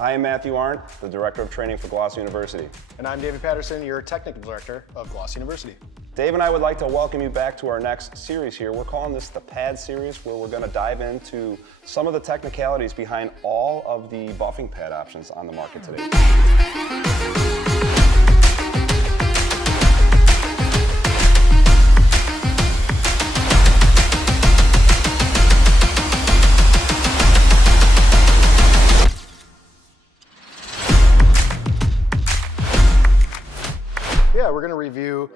I am Matthew Arndt, the Director of Training for Gloss University. And I'm David Patterson, your Technical Director of Gloss University. Dave and I would like to welcome you back to our next series here. We're calling this the Pad series, where we're going to dive into some of the technicalities behind all of the buffing pad options on the market today. Yeah, we're going to review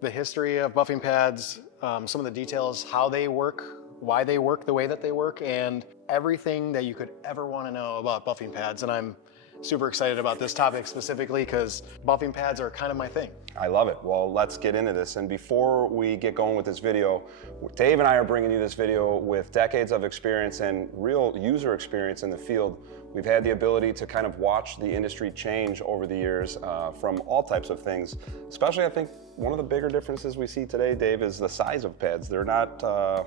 the history of buffing pads, some of the details, how they work, why they work the way that they work, and everything that you could ever want to know about buffing pads. And I'm super excited about this topic specifically because buffing pads are kind of my thing. I love it. Well, let's get into this. And before we get going with this video, Dave and I are bringing you this video with decades of experience and real user experience in the field. We've had the ability to kind of watch the industry change over the years from all types of things. Especially, I think, one of the bigger differences we see today, Dave, is the size of pads. They're not,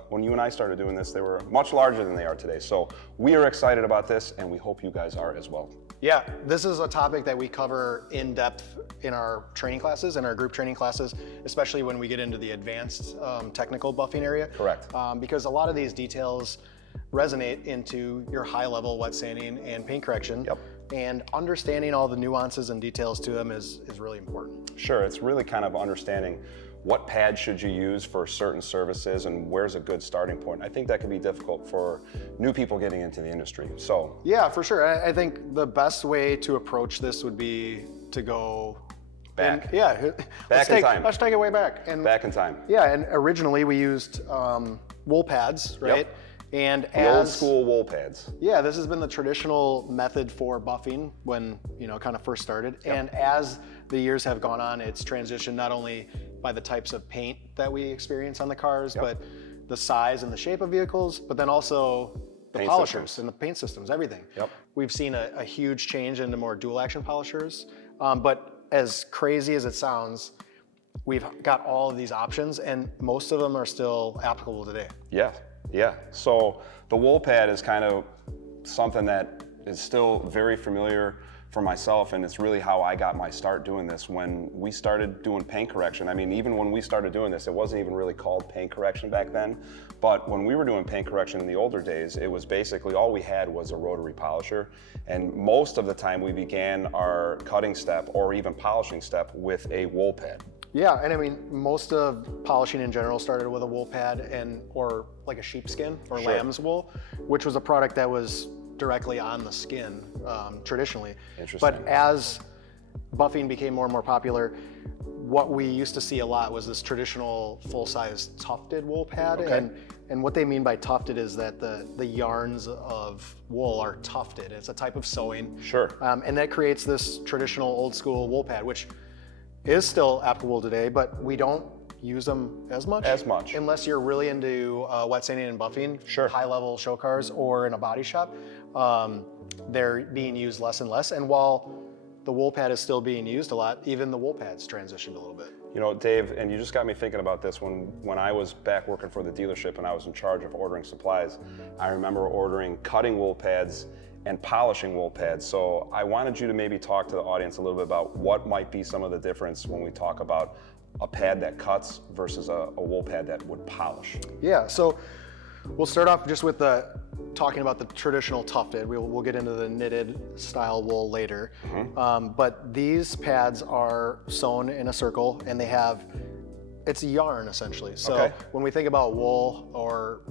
when you and I started doing this, they were much larger than they are today. So we are excited about this, and we hope you guys are as well. Yeah, this is a topic that we cover in depth in our training classes, in our group training classes, especially when we get into the advanced technical buffing area. Correct. Because a lot of these details resonate into your high-level wet sanding and paint correction. Yep. And understanding all the nuances and details to them is really important. Sure, it's really kind of understanding what pad should you use for certain services and where's a good starting point. I think that can be difficult for new people getting into the industry. So yeah, for sure. I think the best way to approach this would be to go back. Let's in time. Let's take it way back. And back in time. Yeah, and originally we used wool pads, right? Yep. And the old school wool pads. Yeah, this has been the traditional method for buffing when, kind of first started. Yep. And as the years have gone on, it's transitioned not only by the types of paint that we experience on the cars, yep, but the size and the shape of vehicles, but then also the paint polishers systems and the paint systems, everything. Yep. We've seen a huge change into more dual action polishers, but as crazy as it sounds, we've got all of these options and most of them are still applicable today. Yeah. So the wool pad is kind of something that is still very familiar for myself, and it's really how I got my start doing this. When we started doing paint correction, I mean, even when we started doing this, it wasn't even really called paint correction back then. But when we were doing paint correction in the older days, it was basically all we had was a rotary polisher. And most of the time we began our cutting step or even polishing step with a wool pad. Yeah, and I mean, most of polishing in general started with a wool pad or like a sheepskin or sure, lamb's wool, which was a product that was directly on the skin traditionally. Interesting. But as buffing became more and more popular, what we used to see a lot was this traditional full-size tufted wool pad. Okay. And what they mean by tufted is that the yarns of wool are tufted. It's a type of sewing. Sure. And that creates this traditional old school wool pad, which is still applicable today, but we don't use them as much. Unless you're really into wet sanding and buffing, sure, high-level show cars or in a body shop. They're being used less and less. And while the wool pad is still being used a lot, even the wool pads transitioned a little bit. You know, Dave, and you just got me thinking about this. When I was back working for the dealership and I was in charge of ordering supplies, I remember ordering cutting wool pads and polishing wool pads. So I wanted you to maybe talk to the audience a little bit about what might be some of the difference when we talk about a pad that cuts versus a wool pad that would polish. Yeah, so we'll start off just with talking about the traditional tufted. We'll get into the knitted style wool later. Mm-hmm. But these pads are sewn in a circle and it's yarn essentially. So okay, when we think about wool or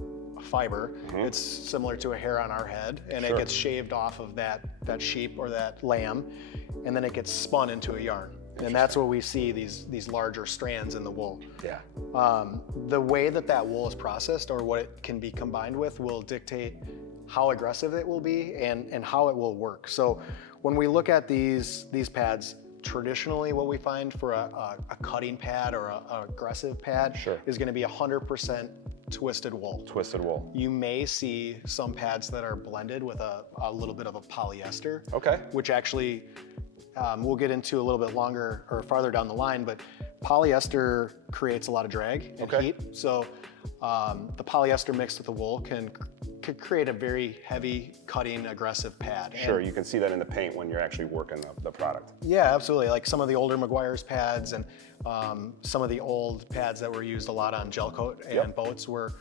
fiber, mm-hmm, it's similar to a hair on our head, and sure, it gets shaved off of that sheep or that lamb, and then it gets spun into a yarn. And that's where we see these larger strands in the wool. Yeah. The way that wool is processed or what it can be combined with will dictate how aggressive it will be and how it will work. So when we look at these pads, traditionally what we find for a cutting pad or a aggressive pad, sure, is going to be 100% twisted wool. Twisted wool. You may see some pads that are blended with a little bit of a polyester. Okay. Which actually we'll get into a little bit longer or farther down the line, but polyester creates a lot of drag and heat. So the polyester mixed with the wool can could create a very heavy, cutting, aggressive pad. Sure, you can see that in the paint when you're actually working the product. Yeah, absolutely. Like some of the older Meguiar's pads and some of the old pads that were used a lot on gel coat and boats were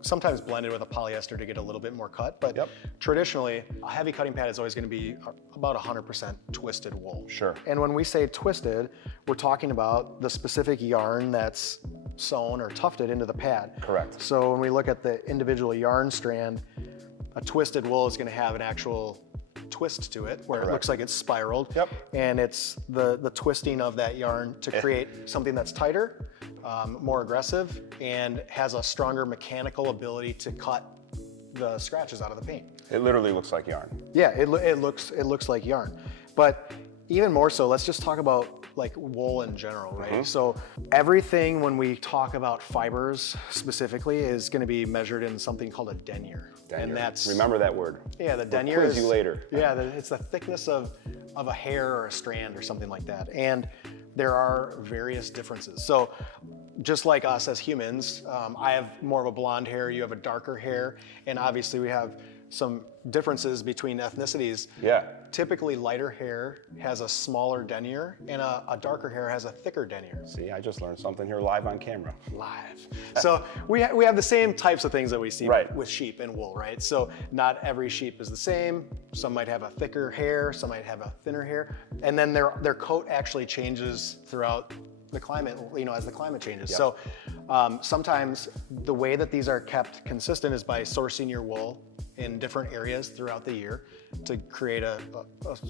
sometimes blended with a polyester to get a little bit more cut. But traditionally, a heavy cutting pad is always going to be about 100% twisted wool. Sure. And when we say twisted, we're talking about the specific yarn that's sewn or tufted into the pad. Correct. So when we look at the individual yarn strand, a twisted wool is going to have an actual twist to it where it looks like it's spiraled. And it's the twisting of that yarn to create something that's tighter, more aggressive, and has a stronger mechanical ability to cut the scratches out of the paint. It literally looks like yarn. Yeah, it looks like yarn. But even more so, let's just talk about like wool in general, right? So everything when we talk about fibers specifically is going to be measured in something called a denier. And that's, remember that word. Yeah, the denier We'll quiz you later. Yeah, it's the thickness of a hair or a strand or something like that. And there are various differences. So just like us as humans, I have more of a blonde hair, you have a darker hair, and obviously we have some differences between ethnicities. Yeah. Typically lighter hair has a smaller denier and a darker hair has a thicker denier. See, I just learned something here live on camera. Live. So we have the same types of things that we see with sheep and wool, right? So not every sheep is the same. Some might have a thicker hair, some might have a thinner hair, and then their coat actually changes throughout the climate, as the climate changes. So sometimes the way that these are kept consistent is by sourcing your wool in different areas throughout the year to create a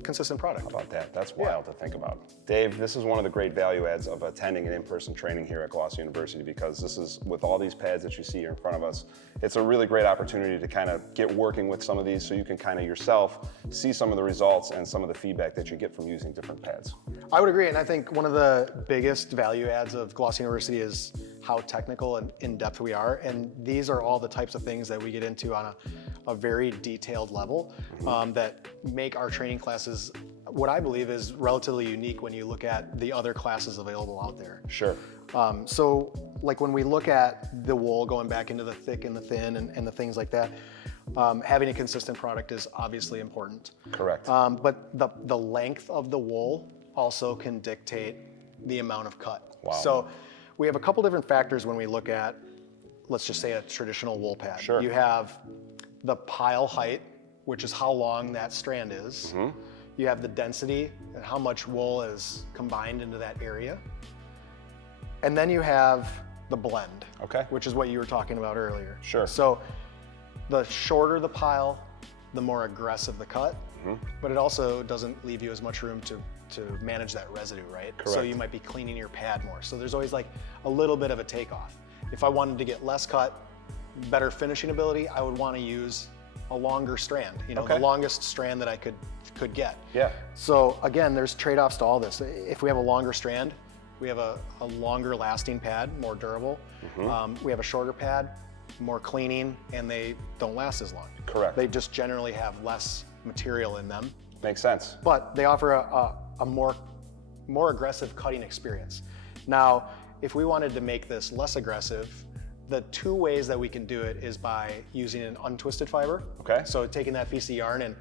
consistent product. How about that? That's wild to think about. Dave, this is one of the great value adds of attending an in-person training here at Gloucester University, because this is, with all these pads that you see here in front of us, it's a really great opportunity to kind of get working with some of these so you can kind of yourself see some of the results and some of the feedback that you get from using different pads. I would agree, and I think one of the biggest value adds of Gloucester University is how technical and in-depth we are, and these are all the types of things that we get into on a very detailed level that make our training classes what I believe is relatively unique when you look at the other classes available out there. Sure. So like when we look at the wool going back into the thick and the thin and the things like that, having a consistent product is obviously important. Correct. But the length of the wool also can dictate the amount of cut. Wow. So we have a couple different factors when we look at, let's just say, a traditional wool pad. Sure. You have the pile height, which is how long that strand is. You have the density and how much wool is combined into that area. And then you have the blend, which is what you were talking about earlier. Sure. So the shorter the pile, the more aggressive the cut, but it also doesn't leave you as much room to manage that residue, right? Correct. So you might be cleaning your pad more. So there's always like a little bit of a takeoff. If I wanted to get less cut, better finishing ability, I would want to use a longer strand, the longest strand that I could get. Yeah. So again, there's trade-offs to all this. If we have a longer strand, we have a longer lasting pad, more durable. We have a shorter pad, more cleaning, and they don't last as long. Correct. They just generally have less material in them. Makes sense. But they offer a more aggressive cutting experience. Now, if we wanted to make this less aggressive, the two ways that we can do it is by using an untwisted fiber. So taking that piece of yarn and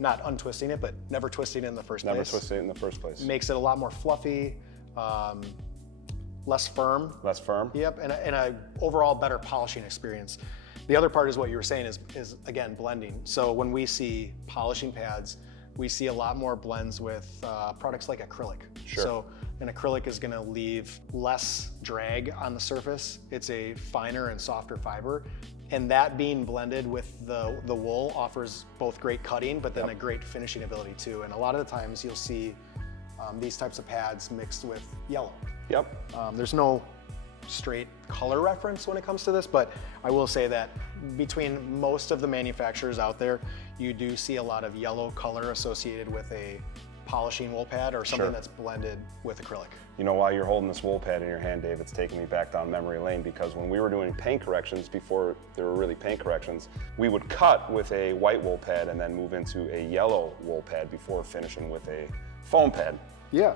not untwisting it, but never twisting it in the first place. Never twisting it in the first place. Makes it a lot more fluffy, less firm. Less firm? Yep, and a overall better polishing experience. The other part is what you were saying is again, blending. So when we see polishing pads, we see a lot more blends with products like acrylic. Sure. So an acrylic is going to leave less drag on the surface. It's a finer and softer fiber. And that being blended with the wool offers both great cutting, but then a great finishing ability too. And a lot of the times you'll see these types of pads mixed with yellow. Yep. There's no straight color reference when it comes to this, but I will say that between most of the manufacturers out there, you do see a lot of yellow color associated with a polishing wool pad or something that's blended with acrylic. You know, while you're holding this wool pad in your hand, Dave, it's taking me back down memory lane, because when we were doing paint corrections, before there were really paint corrections, we would cut with a white wool pad and then move into a yellow wool pad before finishing with a foam pad. Yeah,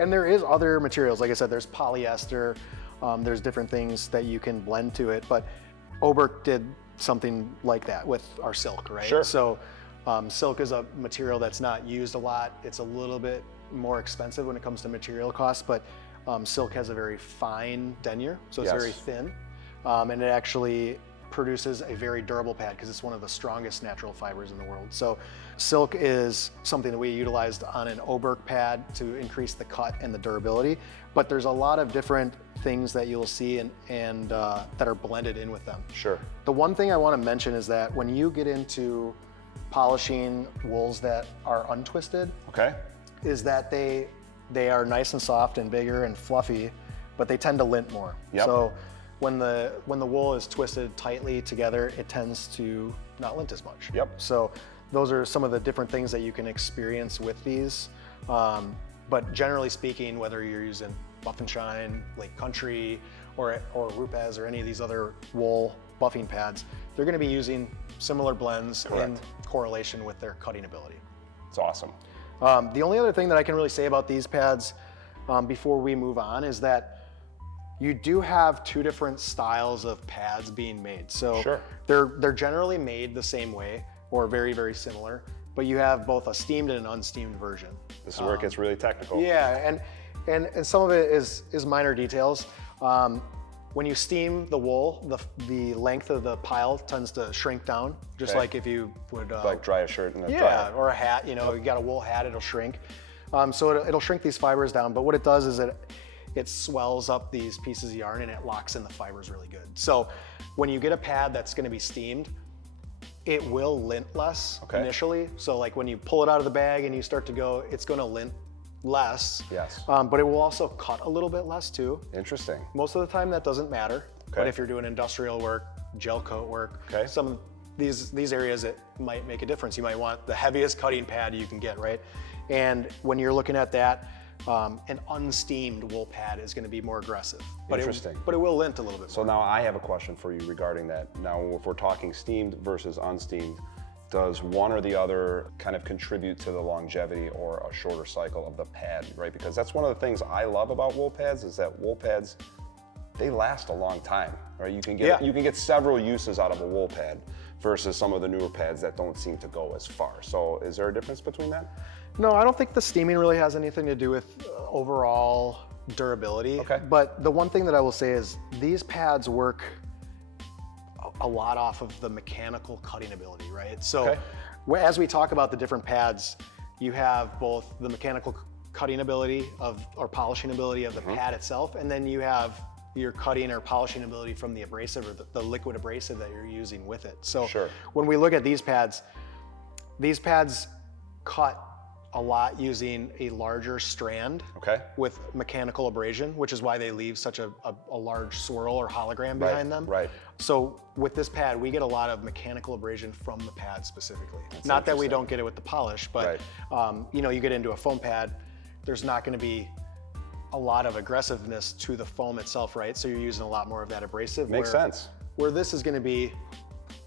and there is other materials. Like I said, there's polyester, there's different things that you can blend to it, but Oberk did something like that with our silk, right? Sure. So silk is a material that's not used a lot. It's a little bit more expensive when it comes to material costs, but silk has a very fine denier, so it's Yes. very thin, and it actually produces a very durable pad because it's one of the strongest natural fibers in the world. So silk is something that we utilized on an Oberk pad to increase the cut and the durability, but there's a lot of different things that you'll see and that are blended in with them. Sure. The one thing I want to mention is that when you get into polishing wools that are untwisted, Okay. is that they are nice and soft and bigger and fluffy, but they tend to lint more. Yep. So when the wool is twisted tightly together, it tends to not lint as much. Yep. So those are some of the different things that you can experience with these. But generally speaking, whether you're using Buff and Shine, Lake Country, or Rupes, or any of these other wool buffing pads, they're going to be using similar blends in correlation with their cutting ability. It's awesome. The only other thing that I can really say about these pads before we move on is that you do have two different styles of pads being made. So Sure. they're generally made the same way or very, very similar, but you have both a steamed and an unsteamed version. This is where it gets really technical. Yeah, and some of it is minor details. When you steam the wool, the length of the pile tends to shrink down, just Okay. like if you would Like dry a shirt in a yeah, dryer. or a hat, you know, you got a wool hat, it'll shrink. So it'll shrink these fibers down, but what it does is it swells up these pieces of yarn and it locks in the fibers really good. So when you get a pad that's gonna be steamed, it will lint less initially. So like when you pull it out of the bag and you start to go, it's gonna lint less. Yes. But it will also cut a little bit less too. Interesting. Most of the time that doesn't matter. Okay. But if you're doing industrial work, gel coat work, Okay. some of these areas, it might make a difference. You might want the heaviest cutting pad you can get, right? And when you're looking at that, an unsteamed wool pad is going to be more aggressive. But Interesting. But it will lint a little bit So more. now I have a question for you regarding that. Now, if we're talking steamed versus unsteamed, does one or the other kind of contribute to the longevity or a shorter cycle of the pad, right? Because that's one of the things I love about wool pads is that wool pads, they last a long time, right? You can get several uses out of a wool pad versus some of the newer pads that don't seem to go as far. So is there a difference between that? No, I don't think the steaming really has anything to do with overall durability. Okay. But the one thing that I will say is these pads work a lot off of the mechanical cutting ability, right? So as we talk about the different pads, you have both the mechanical cutting ability or polishing ability of the pad itself, and then you have your cutting or polishing ability from the abrasive or the liquid abrasive that you're using with it. So when we look at these pads cut a lot using a larger strand with mechanical abrasion, which is why they leave such a large swirl or hologram behind them. Right. So with this pad, we get a lot of mechanical abrasion from the pad specifically. Not that we don't get it with the polish, but you know, you get into a foam pad, there's not going to be a lot of aggressiveness to the foam itself, right? So you're using a lot more of that abrasive. Makes sense. Where this is going to be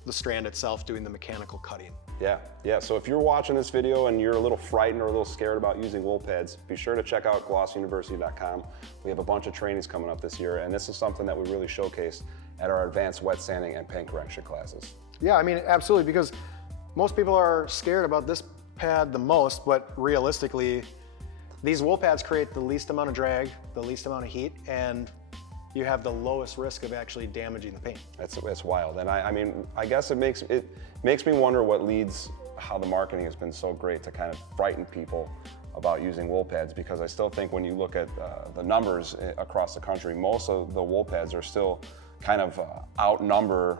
the strand itself doing the mechanical cutting. Yeah. So if you're watching this video and you're a little frightened or a little scared about using wool pads, be sure to check out glossuniversity.com. We have a bunch of trainings coming up this year, and this is something that we really showcase at our advanced wet sanding and paint correction classes. Yeah, I mean, absolutely, because most people are scared about this pad the most, but realistically, these wool pads create the least amount of drag, the least amount of heat, and you have the lowest risk of actually damaging the paint. That's wild, and I mean, I guess it makes me wonder what leads how the marketing has been so great to kind of frighten people about using wool pads, because I still think when you look at the numbers across the country, most of the wool pads are still kind of outnumber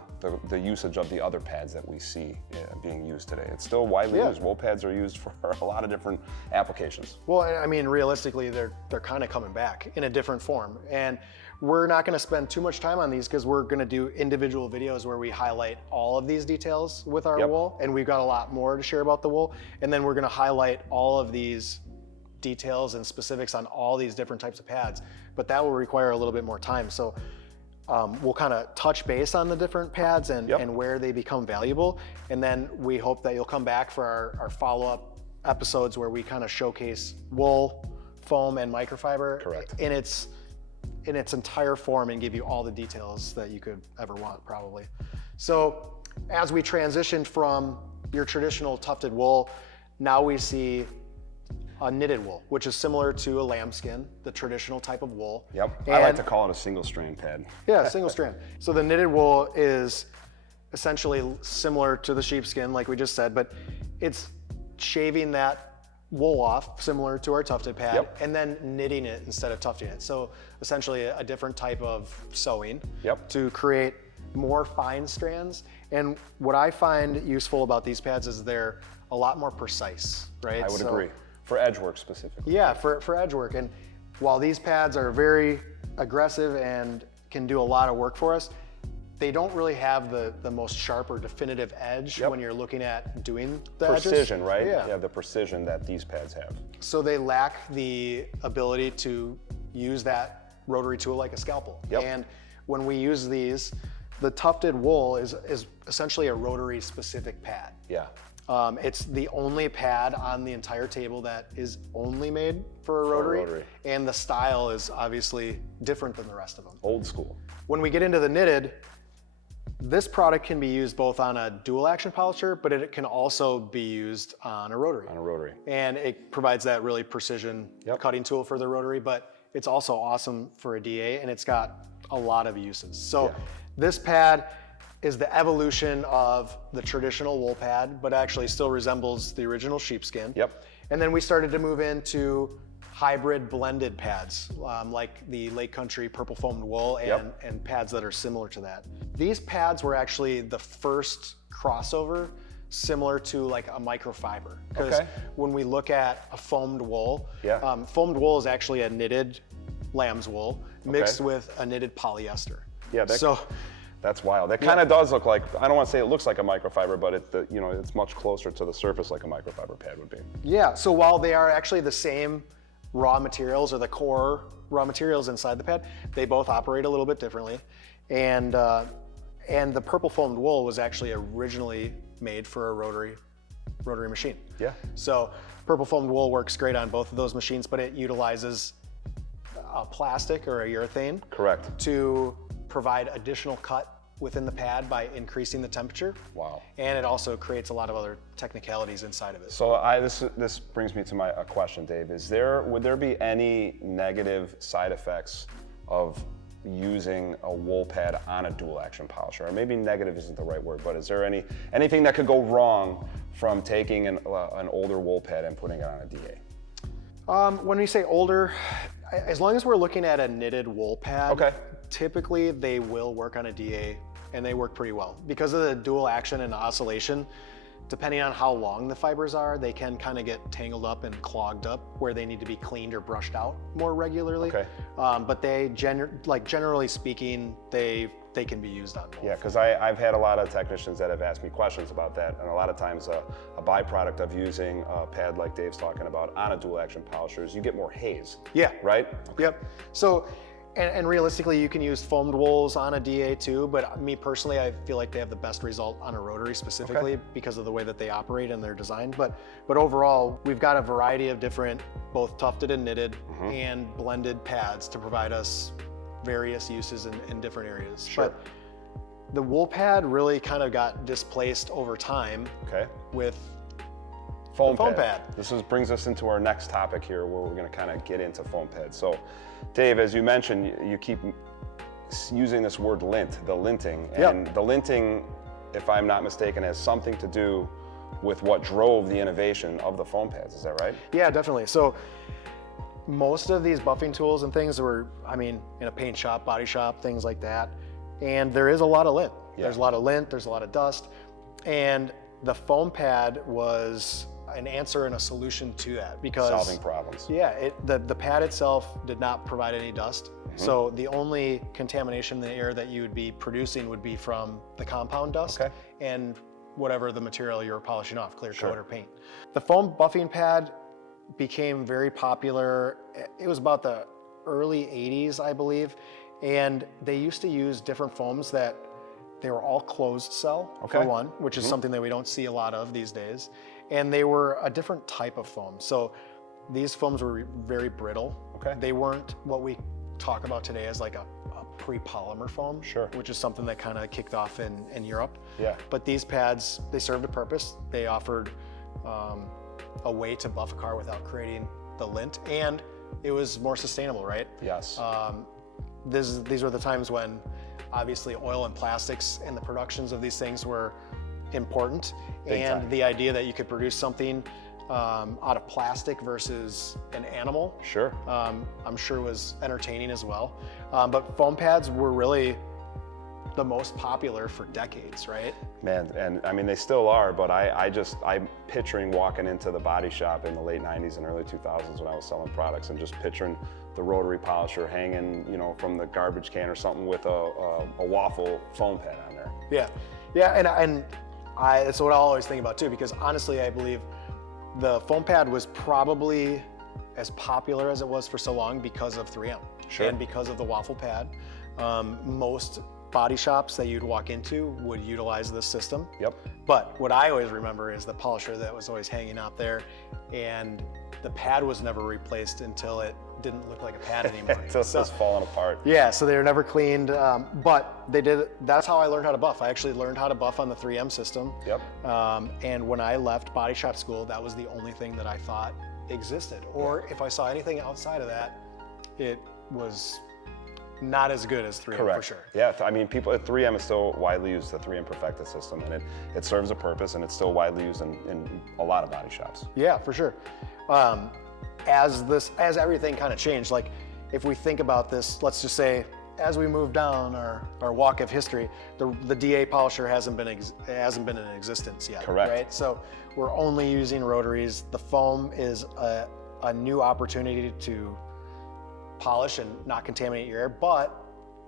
the usage of the other pads that we see being used today. It's still widely used. Wool pads are used for a lot of different applications. Well, I mean, realistically, they're kind of coming back in a different form. And we're not going to spend too much time on these because we're going to do individual videos where we highlight all of these details with our wool. And we've got a lot more to share about the wool. And then we're going to highlight all of these details and specifics on all these different types of pads. But that will require a little bit more time. So we'll kind of touch base on the different pads and where they become valuable. And then we hope that you'll come back for our follow-up episodes where we kind of showcase wool, foam, and microfiber in its entire form and give you all the details that you could ever want, probably. So As we transitioned from your traditional tufted wool, now we see a knitted wool, which is similar to a lambskin, the traditional type of wool. Yep. I like to call it a single strand pad. Yeah, single strand. So the knitted wool is essentially similar to the sheepskin, like we just said, but it's shaving that wool off, similar to our tufted pad, Yep. and then knitting it instead of tufting it. So essentially a different type of sewing Yep. to create more fine strands. And what I find useful about these pads is they're a lot more precise, right? I would agree. For edge work specifically. Yeah, for edge work. And while these pads are very aggressive and can do a lot of work for us, they don't really have the most sharp or definitive edge Yep. when you're looking at doing the Precision, edges. right? Yeah. Yeah, the precision that these pads have. So they lack the ability to use that rotary tool like a scalpel. Yep. And when we use these, the tufted wool is essentially a rotary specific pad. Yeah. It's the only pad on the entire table that is only made for a rotary, and the style is obviously different than the rest of them. Old school. When we get into the knitted, this product can be used both on a dual action polisher, but it can also be used on a rotary. On a rotary. And it provides that really precision Yep. cutting tool for the rotary, but it's also awesome for a DA, and it's got a lot of uses. So Yeah. this pad is the evolution of the traditional wool pad, but actually still resembles the original sheepskin. Yep. And then we started to move into hybrid blended pads, like the Lake Country purple foamed wool and pads that are similar to that. These pads were actually the first crossover similar to like a microfiber. Because when we look at a foamed wool, foamed wool is actually a knitted lamb's wool mixed with a knitted polyester. Yeah, so that's wild. That kind of does look like, I don't want to say it looks like a microfiber, but it's much closer to the surface like a microfiber pad would be. Yeah, so while they are actually the same raw materials or the core raw materials inside the pad, they both operate a little bit differently. And the purple foamed wool was actually originally made for a rotary machine. Yeah. So purple foamed wool works great on both of those machines, but it utilizes a plastic or a urethane. Correct. To provide additional cut within the pad by increasing the temperature. Wow. And it also creates a lot of other technicalities inside of it. So this brings me to a question, Dave. Would there be any negative side effects of using a wool pad on a dual action polisher? Or maybe negative isn't the right word, but is there anything that could go wrong from taking an older wool pad and putting it on a DA? When we say older, as long as we're looking at a knitted wool pad, typically they will work on a DA, and they work pretty well. Because of the dual action and oscillation, depending on how long the fibers are, they can kind of get tangled up and clogged up where they need to be cleaned or brushed out more regularly. But they, generally speaking, they can be used on both. Yeah, because I've had a lot of technicians that have asked me questions about that, and a lot of times a byproduct of using a pad like Dave's talking about on a dual action polisher is you get more haze. Yeah. Right? Yep. So, and realistically, you can use foamed wools on a DA too, but me personally, I feel like they have the best result on a rotary specifically because of the way that they operate and they're designed. But overall, we've got a variety of different, both tufted and knitted and blended pads to provide us various uses in different areas. Sure. But the wool pad really kind of got displaced over time with foam pad. This brings us into our next topic here where we're going to kind of get into foam pads. So Dave, as you mentioned, you keep using this word lint, the linting. And the linting, if I'm not mistaken, has something to do with what drove the innovation of the foam pads. Is that right? Yeah, definitely. So most of these buffing tools and things were, in a paint shop, body shop, things like that. And there is a lot of lint. There's a lot of lint, there's a lot of dust. And the foam pad was an answer and a solution to that because solving problems. Yeah, the pad itself did not provide any dust. So the only contamination in the air that you would be producing would be from the compound dust and whatever the material you're polishing off, clear coat or paint. The foam buffing pad became very popular. It was about the early 80s, I believe. And they used to use different foams that they were all closed cell for one, which is something that we don't see a lot of these days. And they were a different type of foam. So these foams were very brittle. They weren't what we talk about today as like a pre-polymer foam, Sure. which is something that kind of kicked off in Europe. Yeah. But these pads, they served a purpose. They offered a way to buff a car without creating the lint, and it was more sustainable, right? Yes. These were the times when obviously oil and plastics and the productions of these things were important. Big and time. the idea that you could produce something out of plastic versus an animal, Sure. I'm sure was entertaining as well. But foam pads were really the most popular for decades, right? Man, and I mean, they still are, but I'm picturing walking into the body shop in the late 90s and early 2000s when I was selling products, and just picturing the rotary polisher hanging, you know, from the garbage can or something with a waffle foam pad on there. Yeah, yeah, and it's what I always think about too, because honestly, I believe the foam pad was probably as popular as it was for so long because of 3M. Sure. And because of the waffle pad. Most body shops that you'd walk into would utilize this system. Yep. But what I always remember is the polisher that was always hanging out there, and the pad was never replaced until it didn't look like a pad anymore. It just was falling apart. Yeah, so they were never cleaned, but they did. That's how I learned how to buff. I actually learned how to buff on the 3M system. Yep. And when I left body shop school, that was the only thing that I thought existed. Or if I saw anything outside of that, it was not as good as 3M. Correct. For sure. Yeah, I mean, 3M is still widely used, the 3M Perfecta system, and it serves a purpose, and it's still widely used in a lot of body shops. Yeah, for sure. As everything kind of changed, like if we think about this, let's just say as we move down our walk of history, the DA polisher hasn't been in existence yet. Correct. Right? So we're only using rotaries. The foam is a new opportunity to polish and not contaminate your air, but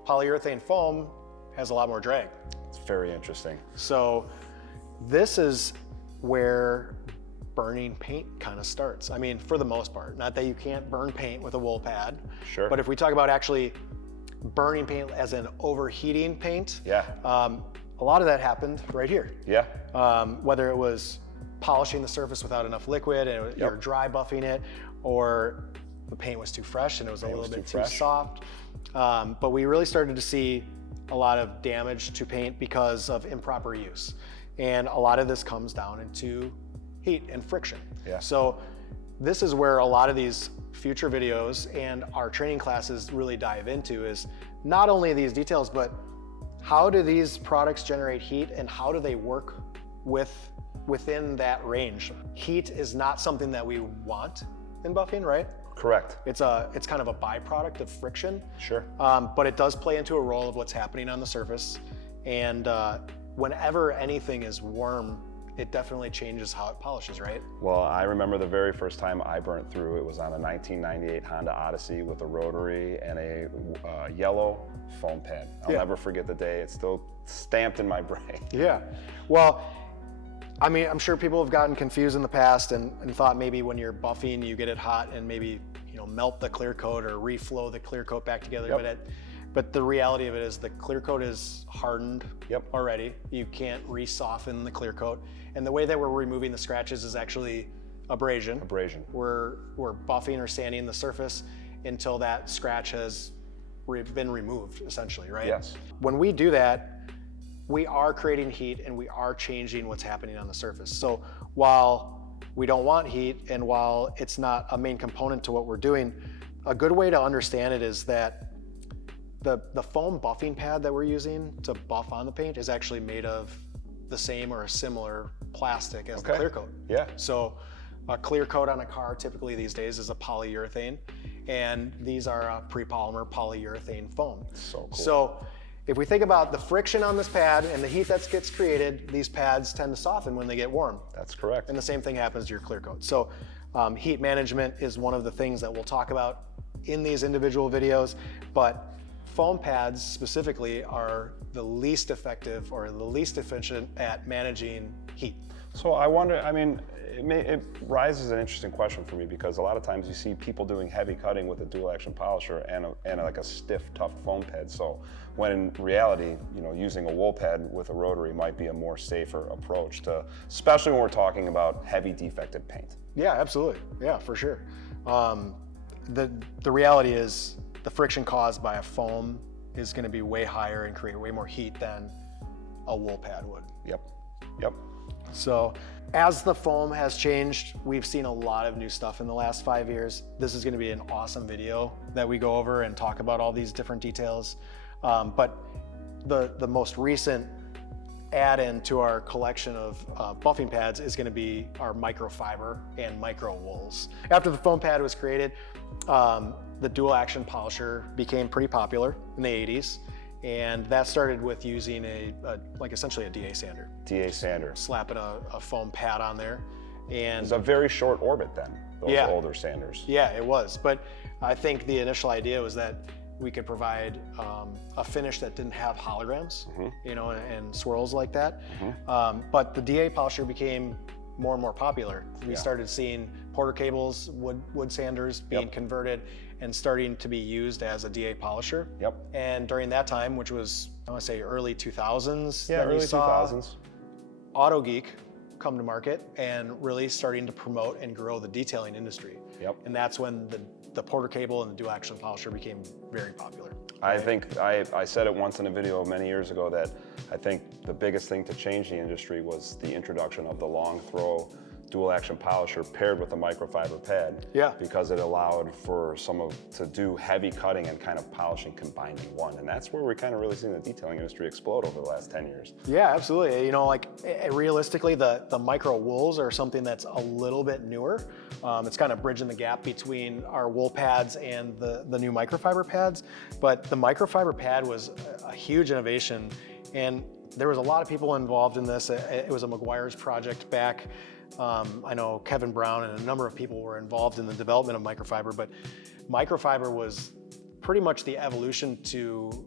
polyurethane foam has a lot more drag. It's very interesting. So this is where burning paint kind of starts. I mean, for the most part, not that you can't burn paint with a wool pad. Sure. But if we talk about actually burning paint as in overheating paint, Yeah. a lot of that happened right here. Yeah. Whether it was polishing the surface without enough liquid and you're dry buffing it, or the paint was too fresh and it was a little bit too soft. But we really started to see a lot of damage to paint because of improper use. And a lot of this comes down into heat and friction. Yeah. So this is where a lot of these future videos and our training classes really dive into, is not only these details, but how do these products generate heat and how do they work within that range? Heat is not something that we want in buffing, right? Correct. It's kind of a byproduct of friction. Sure. But it does play into a role of what's happening on the surface. And whenever anything is warm, it definitely changes how it polishes, right? Well, I remember the very first time I burnt through, it was on a 1998 Honda Odyssey with a rotary and a yellow foam pad. I'll never forget the day. It's still stamped in my brain. Yeah. Well, I mean, I'm sure people have gotten confused in the past and thought maybe when you're buffing, you get it hot and maybe, melt the clear coat or reflow the clear coat back together. Yep. But the reality of it is the clear coat is hardened Yep. already. You can't re-soften the clear coat. And the way that we're removing the scratches is actually abrasion. Abrasion. We're buffing or sanding the surface until that scratch has been removed, essentially, right? Yes. When we do that, we are creating heat and we are changing what's happening on the surface. So while we don't want heat and while it's not a main component to what we're doing, a good way to understand it is that the foam buffing pad that we're using to buff on the paint is actually made of the same or a similar plastic as the clear coat. Yeah. So a clear coat on a car typically these days is a polyurethane, and these are a pre-polymer polyurethane foam. So cool. So if we think about the friction on this pad and the heat that gets created, these pads tend to soften when they get warm. That's correct. And the same thing happens to your clear coat. So heat management is one of the things that we'll talk about in these individual videos, but foam pads specifically are the least effective or the least efficient at managing heat. So I wonder, I mean, it raises an interesting question for me, because a lot of times you see people doing heavy cutting with a dual action polisher and like a stiff, tough foam pad. So when in reality, using a wool pad with a rotary might be a more safer approach to, especially when we're talking about heavy defected paint. Yeah, absolutely. Yeah, for sure. The reality is the friction caused by a foam is going to be way higher and create way more heat than a wool pad would. Yep, yep. So as the foam has changed, we've seen a lot of new stuff in the last 5 years. This is going to be an awesome video that we go over and talk about all these different details. But the most recent add-in to our collection of buffing pads is going to be our microfiber and micro wools. After the foam pad was created, the dual action polisher became pretty popular in the 80s. And that started with using like essentially a DA sander. DA sander. Slapping a foam pad on there. And it's a very short orbit then, those older sanders. Yeah, it was. But I think the initial idea was that we could provide a finish that didn't have holograms, you know, and swirls like that. But the DA polisher became more and more popular. We started seeing Porter cables, wood sanders being converted and starting to be used as a DA polisher. And during that time, which was, I want to say early 2000s, yeah, early 2000s, Auto Geek come to market and really starting to promote and grow the detailing industry. And that's when the Porter cable and the dual action polisher became very popular. I think I said it once in a video many years ago that I think the biggest thing to change the industry was the introduction of the long throw dual action polisher paired with a microfiber pad. Because it allowed for to do heavy cutting and kind of polishing combined in one. And that's where we're kind of really seeing the detailing industry explode over the last 10 years. Yeah, absolutely. You know, like realistically, the micro wools are something that's a little bit newer. It's kind of bridging the gap between our wool pads and the new microfiber pads. But the microfiber pad was a huge innovation, and there was a lot of people involved in this. It was a McGuire's project back. I know Kevin Brown and a number of people were involved in the development of microfiber, but microfiber was pretty much the evolution to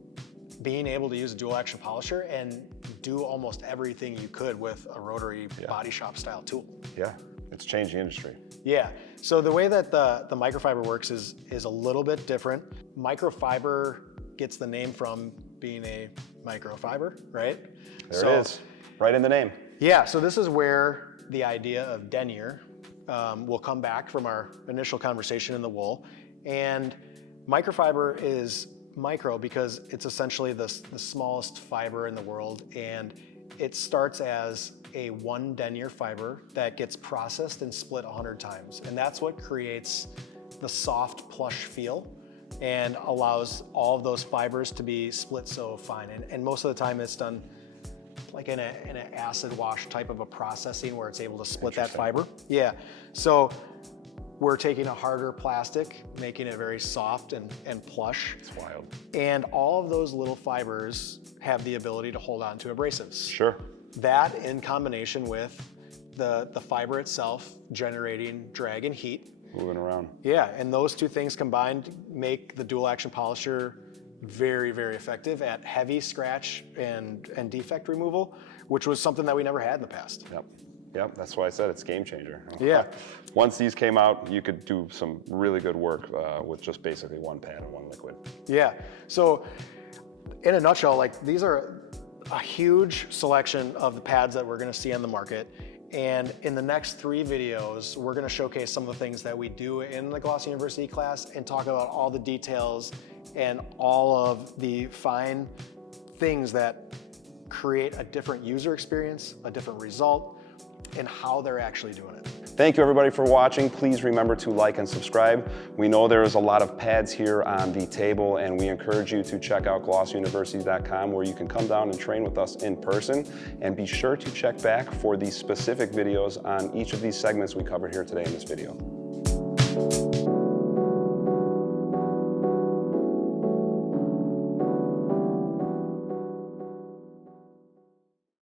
being able to use a dual action polisher and do almost everything you could with a rotary body shop style tool. Yeah, it's changed the industry. Yeah, so the way that the microfiber works is a little bit different. Microfiber gets the name from being a microfiber, right? There it is, right in the name. Yeah, so this is where the idea of denier will come back from our initial conversation in the wool. And microfiber is micro because it's essentially the smallest fiber in the world, and it starts as a 1 denier fiber that gets processed and split 100 times. And that's what creates the soft plush feel and allows all of those fibers to be split so fine. And most of the time it's done like in an acid wash type of a processing where it's able to split that fiber. Yeah, so we're taking a harder plastic, making it very soft and plush. It's wild. And all of those little fibers have the ability to hold on to abrasives. Sure. That in combination with the fiber itself generating drag and heat. Moving around. Yeah, and those two things combined make the dual action polisher very, very effective at heavy scratch and defect removal, which was something that we never had in the past. Yep, that's why I said it's game changer. Yeah. Once these came out, you could do some really good work with just basically one pad and one liquid. Yeah, so in a nutshell, like these are a huge selection of the pads that we're gonna see on the market. And in the next 3 videos, we're gonna showcase some of the things that we do in the Gloss University class and talk about all the details and all of the fine things that create a different user experience, a different result, and how they're actually doing it. Thank you everybody for watching. Please remember to like and subscribe. We know there is a lot of pads here on the table, and we encourage you to check out glossuniversity.com where you can come down and train with us in person. And be sure to check back for the specific videos on each of these segments we covered here today in this video.